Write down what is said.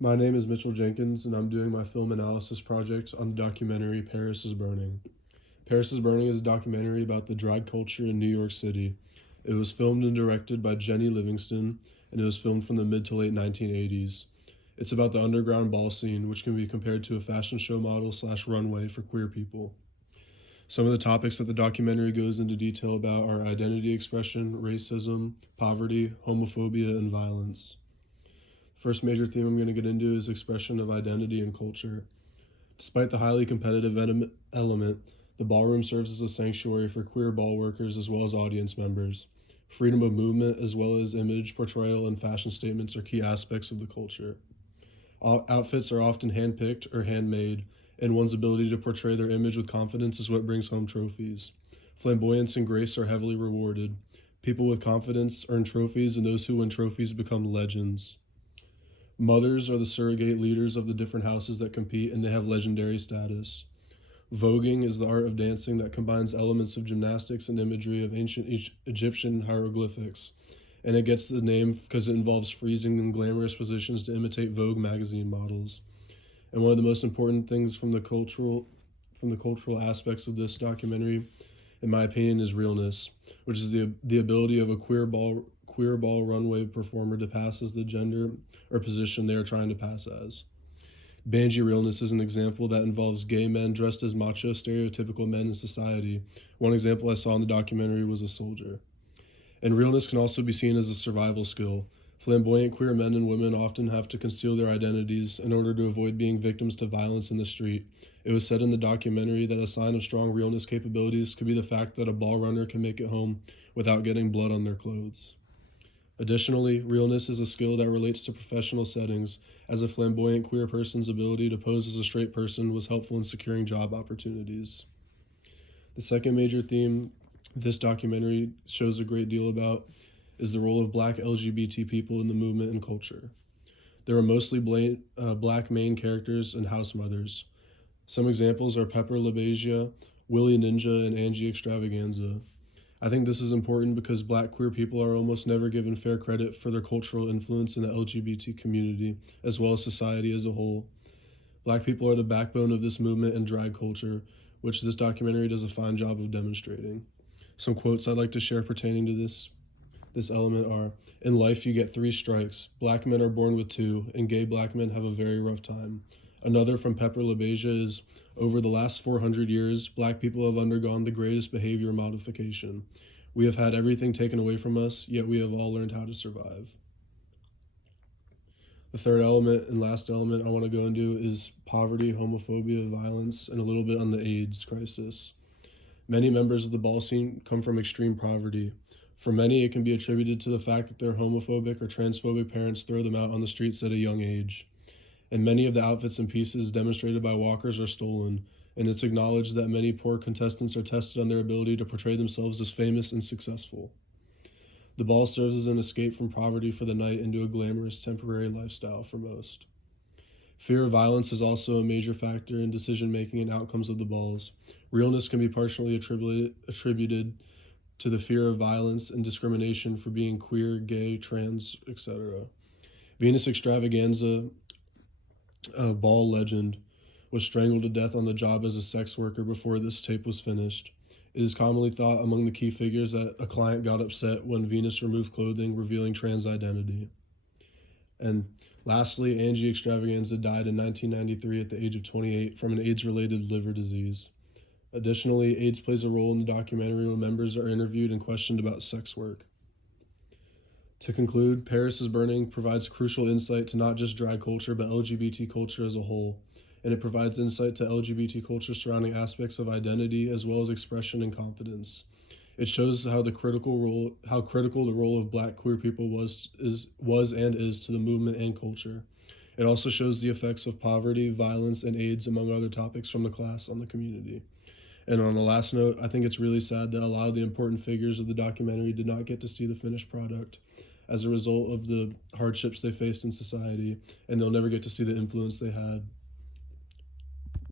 My name is Mitchell Jenkins, and I'm doing my film analysis project on the documentary Paris is Burning. Paris is Burning is a documentary about the drag culture in New York City. It was filmed and directed by Jenny Livingston, and it was filmed from the mid to late 1980s. It's about the underground ball scene, which can be compared to a fashion show model slash runway for queer people. Some of the topics that the documentary goes into detail about are identity expression, racism, poverty, homophobia, and violence. First major theme I'm going to get into is expression of identity and culture. Despite the highly competitive element, the ballroom serves as a sanctuary for queer ball workers as well as audience members. Freedom of movement, as well as image, portrayal, and fashion statements, are key aspects of the culture. Outfits are often handpicked or handmade, and one's ability to portray their image with confidence is what brings home trophies. Flamboyance and grace are heavily rewarded. People with confidence earn trophies, and those who win trophies become legends. Mothers are the surrogate leaders of the different houses that compete, and they have legendary status. Voguing is the art of dancing that combines elements of gymnastics and imagery of ancient Egyptian hieroglyphics, and it gets the name because it involves freezing in glamorous positions to imitate Vogue magazine models. And one of the most important things from the cultural aspects of this documentary, in my opinion, is realness, which is the ability of a queer ball runway performer to pass as the gender or position they are trying to pass as. Banji realness is an example that involves gay men dressed as macho, stereotypical men in society. One example I saw in the documentary was a soldier. And realness can also be seen as a survival skill. Flamboyant queer men and women often have to conceal their identities in order to avoid being victims to violence in the street. It was said in the documentary that a sign of strong realness capabilities could be the fact that a ball runner can make it home without getting blood on their clothes. Additionally, realness is a skill that relates to professional settings, as a flamboyant queer person's ability to pose as a straight person was helpful in securing job opportunities. The second major theme this documentary shows a great deal about is the role of black LGBT people in the movement and culture. There are mostly black main characters and house mothers. Some examples are Pepper LaBeija, Willie Ninja, and Angie Extravaganza. I think this is important because black queer people are almost never given fair credit for their cultural influence in the LGBT community, as well as society as a whole. Black people are the backbone of this movement and drag culture, which this documentary does a fine job of demonstrating. Some quotes I'd like to share pertaining to this element are: in life you get 3 strikes. Black men are born with 2, and gay black men have a very rough time. Another from Pepper LaBeija is: over the last 400 years, black people have undergone the greatest behavior modification. We have had everything taken away from us, yet we have all learned how to survive. The third element and last element I want to go into is poverty, homophobia, violence, and a little bit on the AIDS crisis. Many members of the ball scene come from extreme poverty. For many, it can be attributed to the fact that their homophobic or transphobic parents throw them out on the streets at a young age. And many of the outfits and pieces demonstrated by walkers are stolen, and it's acknowledged that many poor contestants are tested on their ability to portray themselves as famous and successful. The ball serves as an escape from poverty for the night into a glamorous temporary lifestyle for most. Fear of violence is also a major factor in decision making and outcomes of the balls. Realness can be partially attributed to the fear of violence and discrimination for being queer, gay, trans, etc. Venus Extravaganza, a ball legend, was strangled to death on the job as a sex worker before this tape was finished. It is commonly thought among the key figures that a client got upset when Venus removed clothing revealing trans identity. And lastly, Angie Extravaganza died in 1993 at the age of 28 from an AIDS-related liver disease. Additionally, AIDS plays a role in the documentary when members are interviewed and questioned about sex work. To conclude, Paris is Burning provides crucial insight to not just drag culture, but LGBT culture as a whole, and it provides insight to LGBT culture surrounding aspects of identity as well as expression and confidence. It shows how critical the role of black queer people was and is to the movement and culture. It also shows the effects of poverty, violence, and AIDS, among other topics from the class on the community. And on the last note, I think it's really sad that a lot of the important figures of the documentary did not get to see the finished product as a result of the hardships they faced in society, and they'll never get to see the influence they had.